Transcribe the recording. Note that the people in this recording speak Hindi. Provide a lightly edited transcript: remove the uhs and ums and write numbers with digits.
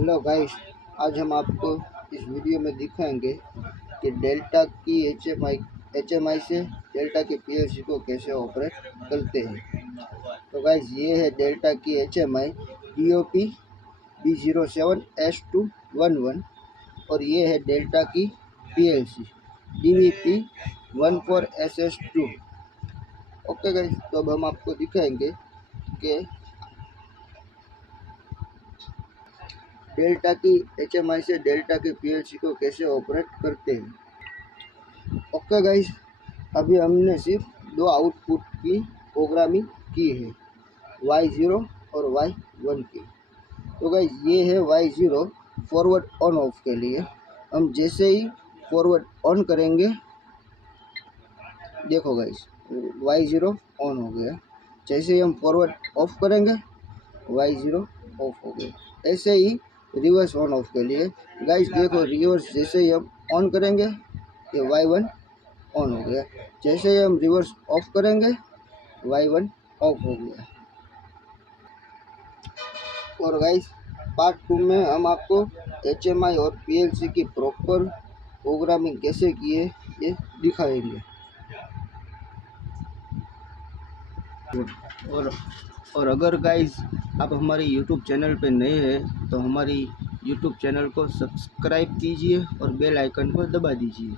हेलो गाइस, आज हम आपको इस वीडियो में दिखाएंगे कि डेल्टा की एचएमआई से डेल्टा के पीएलसी को कैसे ऑपरेट करते हैं। तो गाइस, ये है डेल्टा की एचएमआई DOP B07S211 और ये है डेल्टा की पीएलसी DVP14SS2। ओके गाइस, तो अब हम आपको दिखाएंगे कि डेल्टा की एचएमआई से डेल्टा के पीएलसी को कैसे ऑपरेट करते हैं। ओके गाइस, अभी हमने सिर्फ दो आउटपुट की प्रोग्रामिंग की है, Y0 और Y1 की। तो गाइस, ये है Y0 फॉरवर्ड ऑन ऑफ के लिए। हम जैसे ही फॉरवर्ड ऑन करेंगे, देखो गाइस, Y0 ऑन हो गया। जैसे ही हम फॉरवर्ड ऑफ करेंगे, Y0 ऑफ हो गया। ऐसे ही रिवर्स ऑन ऑफ के लिए गाइस, देखो रिवर्स जैसे ही हम ऑन करेंगे, ये Y1 ऑन हो गया। जैसे ही हम रिवर्स ऑफ करेंगे, Y1 ऑफ हो गया। और गाइस, पार्ट 2 में हम आपको HMI और PLC की प्रॉपर प्रोग्रामिंग कैसे किए ये दिखाएंगे। और अगर गाइस आप हमारे YouTube चैनल पे नए हैं तो हमारी YouTube चैनल को सब्सक्राइब कीजिए और बेल आइकन को दबा दीजिए।